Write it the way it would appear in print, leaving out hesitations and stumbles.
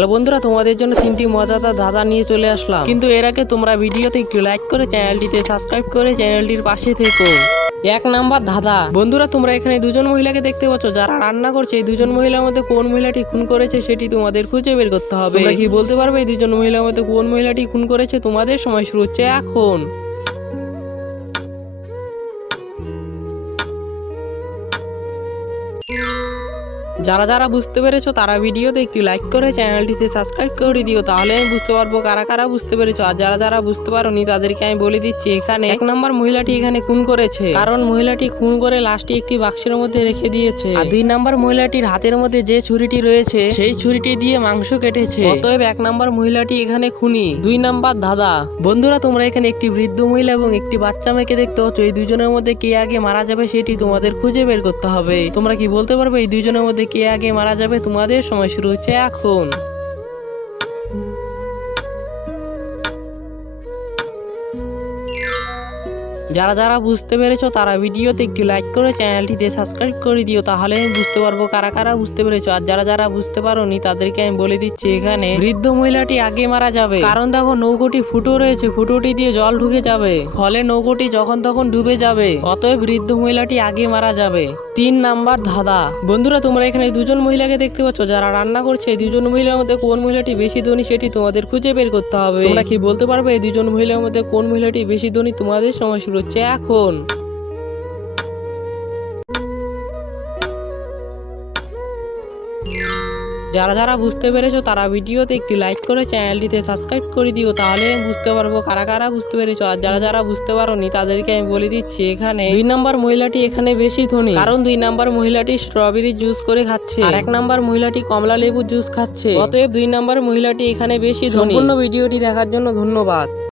Hello বন্ধুরা, তোমাদের জন্য 3টি মজাদার ধাঁধা নিয়ে চলে আসলাম। কিন্তু এর আগে তোমরা ভিডিওতে একটু লাইক করে চ্যানেলটিতে সাবস্ক্রাইব করে চ্যানেলটির পাশে থেকো। 1 নাম্বার ধাঁধা। বন্ধুরা, তোমরা এখানে দুজন মহিলাকে দেখতে পাচ্ছ যারা রান্না করছে। এই দুজন মহিলার মধ্যে কোন মহিলাটি খুন করেছে সেটি তোমাদের খুঁজে বের করতে হবে। তোমরা কি বলতে পারবে এই দুজন মহিলার মধ্যে কোন মহিলাটি খুন করেছে? তোমাদের সময় শুরু হচ্ছে এখন। যারা যারা বুঝতে পেরেছো তারা ভিডিওতে একটু লাইক করে চ্যানেলটিতে সাবস্ক্রাইব করে দিও, তাহলে আমি বুঝতে পারবো কারা কারা বুঝতে পেরেছো। আর যারা যারা বুঝতে পারোনি তাদেরকে আমি বলে দিচ্ছি, এখানে 1 নম্বর মহিলাটি এখানে খুন করেছে, কারণ মহিলাটি খুন করে লাশটি একটি বাক্সের মধ্যে রেখে দিয়েছে। আর 2 নম্বর মহিলাটির হাতের মধ্যে যে ছুরিটি রয়েছে সেই ছুরিটি দিয়ে মাংস কেটেছে। অতএব 1 নম্বর মহিলাটি এখানে খুনি। 2 নম্বর ধাঁধা। বন্ধুরা, তোমরা এখানে একটি বৃদ্ধ মহিলা এবং একটি বাচ্চা মেয়েকে দেখতে পাচ্ছ। এই দুজনের মধ্যে কে আগে মারা যাবে সেটি তোমাদের খুঁজে বের করতে হবে। তোমরা কি বলতে পারবে এই দুজনের মধ্যে কে আগে মারা যাবে? তোমাদের সময় শুরু হচ্ছে এখন। যারা যারা বুঝতে পেরেছো তারা ভিডিওতে একটি লাইক করে চ্যানেলটিতে সাবস্ক্রাইব করে দিও, তাহলে আমি বুঝতে পারবো কারা কারা বুঝতে পেরেছো। আর যারা যারা বুঝতে পারোনি তাদেরকে আমি বলে দিচ্ছি, এখানে বৃদ্ধ মহিলাটি আগে মারা যাবে, কারণ দেখো নৌকোটি ফুটো রয়েছে, ফুটোটি দিয়ে জল ঢুকে যাবে, ফলে নৌকোটি যখন তখন ডুবে যাবে। অতএব বৃদ্ধ মহিলাটি আগে মারা যাবে। 3 নাম্বার ধাঁধা। বন্ধুরা, তোমরা এখানে দুজন মহিলাকে দেখতে পাচ্ছ যারা রান্না করছে। এই দুজন মহিলার মধ্যে কোন মহিলাটি বেশি ধনী সেটি তোমাদের খুঁজে বের করতে হবে। তোমরা কি বলতে পারবে এই দুজন মহিলার মধ্যে কোন মহিলাটি বেশি ধনী? তোমাদের সময় শুরু হচ্ছে এখন। যারা যারা বুঝতে পেরেছো তারা ভিডিওতে একটি লাইক করে চ্যানেলটিতে সাবস্ক্রাইব করে দিও, তাহলে আমি বুঝতে পারবো কারা কারা বুঝতে পেরেছো। আর যারা যারা বুঝতে পারোনি তাদেরকে আমি বলে দিচ্ছি, এখানে 2 নম্বর মহিলাটি এখানে বেশি ধনী, কারণ 2 নম্বর মহিলাটি স্ট্রবেরি জুস করে খাচ্ছে আর 1 নম্বর মহিলাটি কমলা লেবু জুস খাচ্ছে। অতএব 2 নম্বর মহিলাটি এখানে বেশি ধনী। সম্পূর্ণ ভিডিওটি দেখার জন্য ধন্যবাদ।